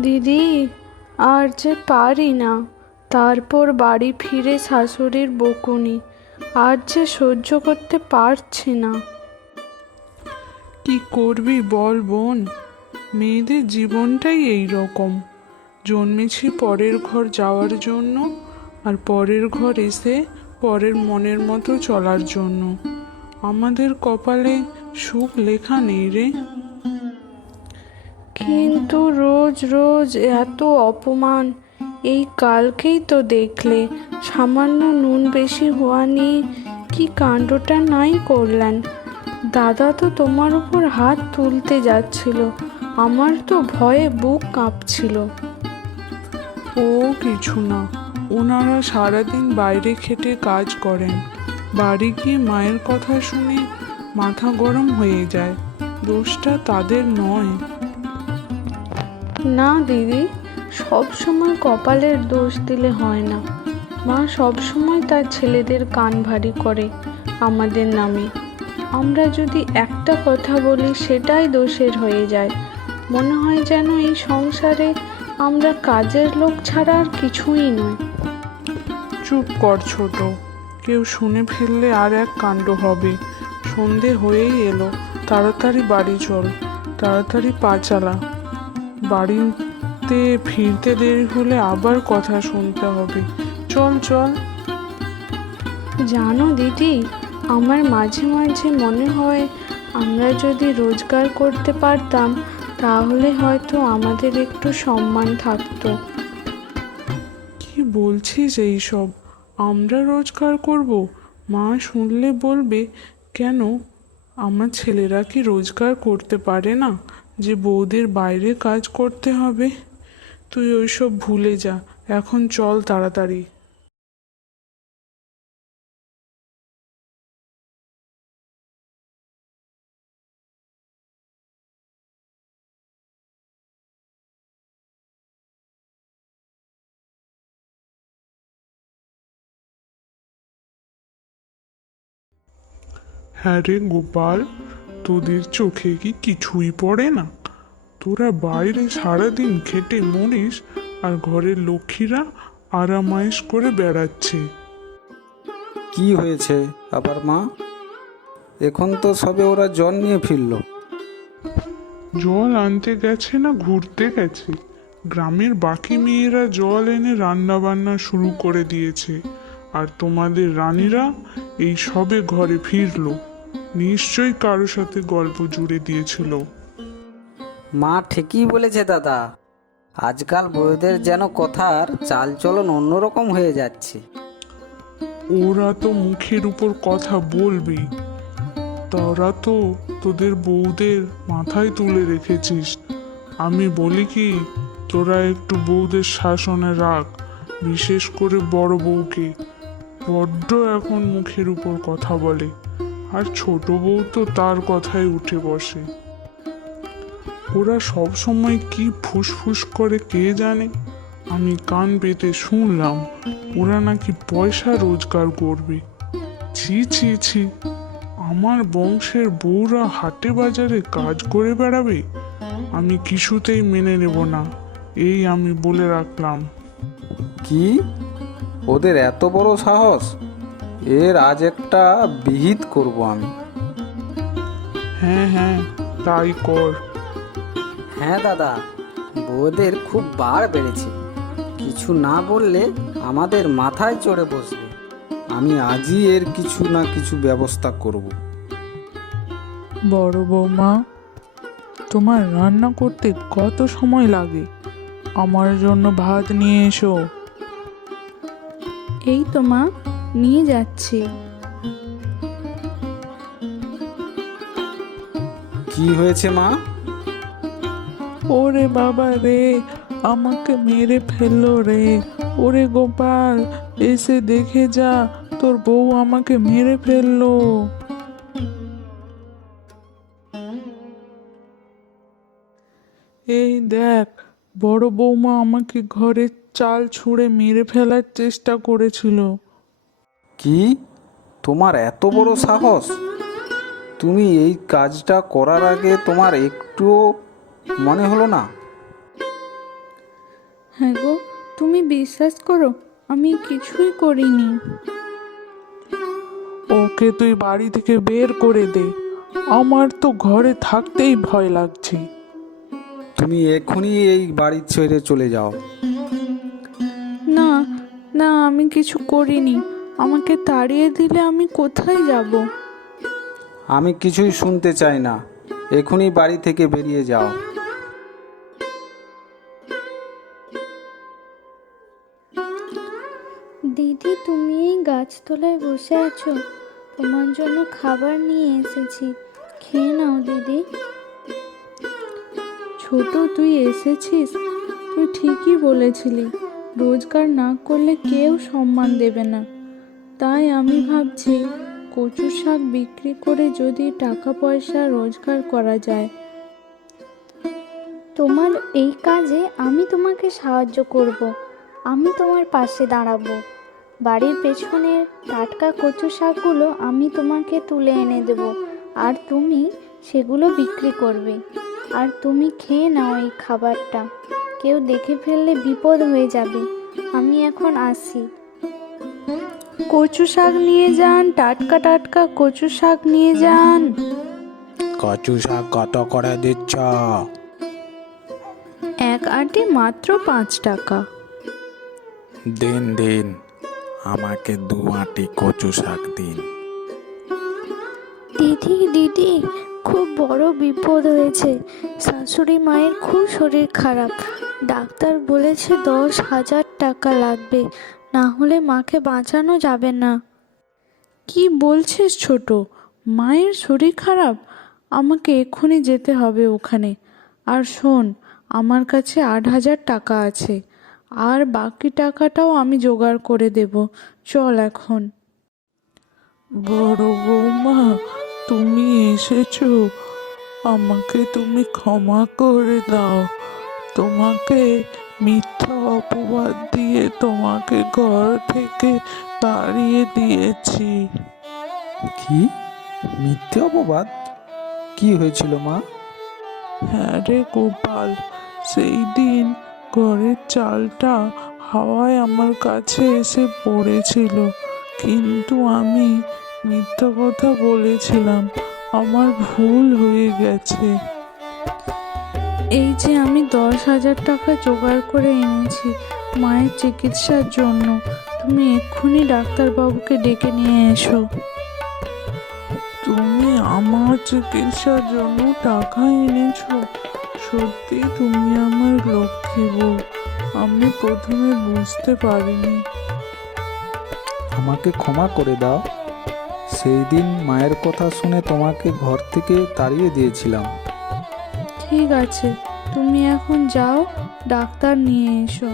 দিদি, আর যে পারি না। তারপর বাড়ি ফিরে শাশুড়ির বকুনি, আর যে সহ্য করতে পারছি না। কি করবি বল বোন, মেয়েদের জীবনটাই এই রকম। জন্মেছি পরের ঘর যাওয়ার জন্য, আর পরের ঘর এসে পরের মনের মতো চলার জন্য। আমাদের কপালে সুখ লেখা নেই রে। কিন্তু রোজ রোজ এত অপমান। এই কালকেই তো দেখলে, সামান্য নুন বেশি হওয়া নিয়ে কি কাণ্ডটা নাই করলেন। দাদা তো তোমার উপর হাত তুলতে যাচ্ছিল, আমার তো ভয়ে বুক কাঁপছিল। ও কিছু না, ওনারা সারাদিন বাইরে খেটে কাজ করেন, বাড়ি গিয়ে মায়ের কথা শুনে মাথা গরম হয়ে যায়। দোষটা তাদের নয়। না দিদি, সব সময় কপালের দোষ দিলে হয় না। মা সব সময় তার ছেলেদের কান ভারী করে আমাদের নামে। আমরা যদি একটা কথা বলি সেটাই দোষের হয়ে যায়। মনে হয় যেন এই সংসারে আমরা কাজের লোক ছাড়া আর কিছুই নয়। চুপ কর ছোট, কেউ শুনে ফেললে আর এক কাণ্ড হবে। সন্ধে হয়েই এলো, তাড়াতাড়ি বাড়ি চল, তাড়াতাড়ি পা চালা। বাড়িতে ফিরতে দেরি হলে আবার কথা শুনতে হবে। চল চল। জানো দিদি, আমার মাঝে মাঝে মনে হয় আমরা যদি রোজগার করতে পারতাম তাহলে হয়তো আমাদের একটু সম্মান থাকতো। কি বলছিস এইসব? আমরা রোজগার করব? মা শুনলে বলবে কেন? আমার ছেলেরা কি রোজগার করতে পারে না যে বউদের বাইরে কাজ করতে হবে? তুই ওইসব ভুলে যা, এখন চল তাড়াতাড়ি। হ্যাঁ রে গোপাল, তোদের চোখে কি কিছুই পড়ে না? তোরা বাইরে সারাদিন খেটে মরিস, আর ঘরের লক্ষ্মীরা আরামায়েশ করে বেড়াচ্ছে। কি হয়েছে আবার মা? এখন তো সবে ওরা জ্বর নিয়ে ফিরলো। জল আনতে গেছে না ঘুরতে গেছে? গ্রামের বাকি মেয়েরা জল এনে রান্না বান্না শুরু করে দিয়েছে, আর তোমাদের রানীরা এই সবে ঘরে ফিরলো। নিশ্চয়ই কারো সাথে গল্প জুড়ে দিয়েছিল। মা ঠিকই বলেছে দাদা, আজকাল বউদের যেন কথার চালচলন অন্যরকম হয়ে যাচ্ছে। ওরা তো মুখের উপর কথা বলবেই, তোরা তো তোদের বউদের মাথায় তুলে রেখেছিস। আমি বলি কি, তোরা একটু বউদের শাসনে রাখ, বিশেষ করে বড় বউকে। বড্ড এখন মুখের উপর কথা বলে, আর ছোট বউ তো তার কথায় উঠে বসে। ওরা সব সময় কি ফুসফুস করে কে জানে। আমি কান পেতে শুনলাম ওরা নাকি পয়সা রোজগার করবে। ছি ছি ছি, আমার বংশের বউরা হাটে বাজারে কাজ করে বেড়াবে? আমি কিছুতেই মেনে নেব না, এই আমি বলে রাখলাম। কি, ওদের এত বড় সাহস? এর আজ একটা বিহিত করব আমি। হ্যাঁ হ্যাঁ, তাই কর। হ্যাঁ দাদা, বউদের খুব বার বেড়েছে। কিছু না বললে আমাদের মাথায় চড়ে বসবে। আমি আজই এর কিছু না কিছু ব্যবস্থা করব। বড় বৌমা, তোমার রান্না করতে কত সময় লাগে? আমার জন্য ভাত নিয়ে এসো। এই তো মা, নিয়ে যাচ্ছি। কি হয়েছে মা? ওরে বাবা রে, আমাকে মেরে ফেললো রে। ওরে গোপাল, এসে দেখে যা, তোর বউ আমাকে মেরে ফেললো। এই দেখ, বড় বৌমা আমাকে ঘরের চাল ছুঁড়ে মেরে ফেলার চেষ্টা করেছিল। কি, তোমার এত বড় সাহস? তুমি এই কাজটা করার আগে তোমার একটুও মনে হলো না? হ্যাঁ গো, তুমি বিশ্বাস করো, আমি কিছুই করিনি। ওকে তুই বাড়ি থেকে বের করে দে, আমার তো ঘরে থাকতেই ভয় লাগছে। তুমি এক্ষুনি এই বাড়ি ছেড়ে চলে যাও। না না, আমি কিছু করিনি। আমাকে তাড়িয়ে দিলে আমি কোথায় যাব? আমি কিছুই শুনতে চাই না, এক্ষুনি বাড়ি থেকে বেরিয়ে যাও। দিদি, তুমি এই গাছতলায় বসে আছো? তোমার জন্য খাবার নিয়ে এসেছি, খেয়ে নাও দিদি। ছোট, তুই এসেছিস? তুই ঠিকই বলেছিলি, রোজগার না করলে কেউ সম্মান দেবে না। তাই আমি ভাবছি কচু শাক বিক্রি করে যদি টাকা পয়সা রোজগার করা যায়। তোমার এই কাজে আমি তোমাকে সাহায্য করব, আমি তোমার পাশে দাঁড়াবো। বাড়ির পেছনের টাটকা কচু শাকগুলো আমি তোমাকে তুলে এনে দেবো, আর তুমি সেগুলো বিক্রি করবে। আর তুমি খেয়ে নাও এই খাবারটা, কেউ দেখে ফেললে বিপদ হয়ে যাবে। আমি এখন আসি। কচু শাক নিয়ে যান, টাটকা টাটকা কচু শাক নিয়ে যান। কচু শাক কত করে দিচ্ছ? এক আঁটি মাত্র 5 টাকা। দিন দিন, আমাকে 2 আঁটি কচু শাক দিন। দিদি দিদি, খুব বড় বিপদ হয়েছে। শাশুড়ি মায়ের খুব শরীর খারাপ, ডাক্তার বলেছে 10,000 টাকা লাগবে, না হলে মাকে বাঁচানো যাবে না। কি বলছিস ছোট? মায়ের শরীর খারাপ? আমাকে এক্ষুনি যেতে হবে ওখানে। আর শোন, আমার কাছে 8,000 টাকা আছে, আর বাকি টাকাটাও আমি জোগাড় করে দেব। চল এখন। বড় বৌমা, তুমি এসেছো, আমাকে তুমি ক্ষমা করে দাও। তোমাকে মিথ্যা অপবাদ দিয়ে তোমাকে ঘর থেকে তাড়িয়ে দিয়েছি। কি মিথ্যে অপবাদ? কি হয়েছিল মা? হ্যাঁ রে গোপাল, সেই দিন ঘরের চালটা হাওয়ায় আমার কাছে এসে পড়েছিল, কিন্তু আমি মিথ্যা কথা বলেছিলাম। আমার ভুল হয়ে গেছে। এই যে আমি 10,000 টাকা জোগাড় করে এনেছি মায়ের চিকিৎসার জন্য। তুমি এক্ষুনি ডাক্তারবাবুকে ডেকে নিয়ে এসো। তুমি আমার চিকিৎসার জন্য টাকা এনেছো? সত্যি তুমি আমার লক্ষ্মী বউ। আমি প্রথমে বুঝতে পারিনি। আমাকে ক্ষমা করে দাও, সেই দিন মায়ের কথা শুনে তোমাকে ঘর থেকে তাড়িয়ে দিয়েছিলাম। ঠিক আছে, তুমি এখন যাও, ডাক্তার নিয়ে এসো।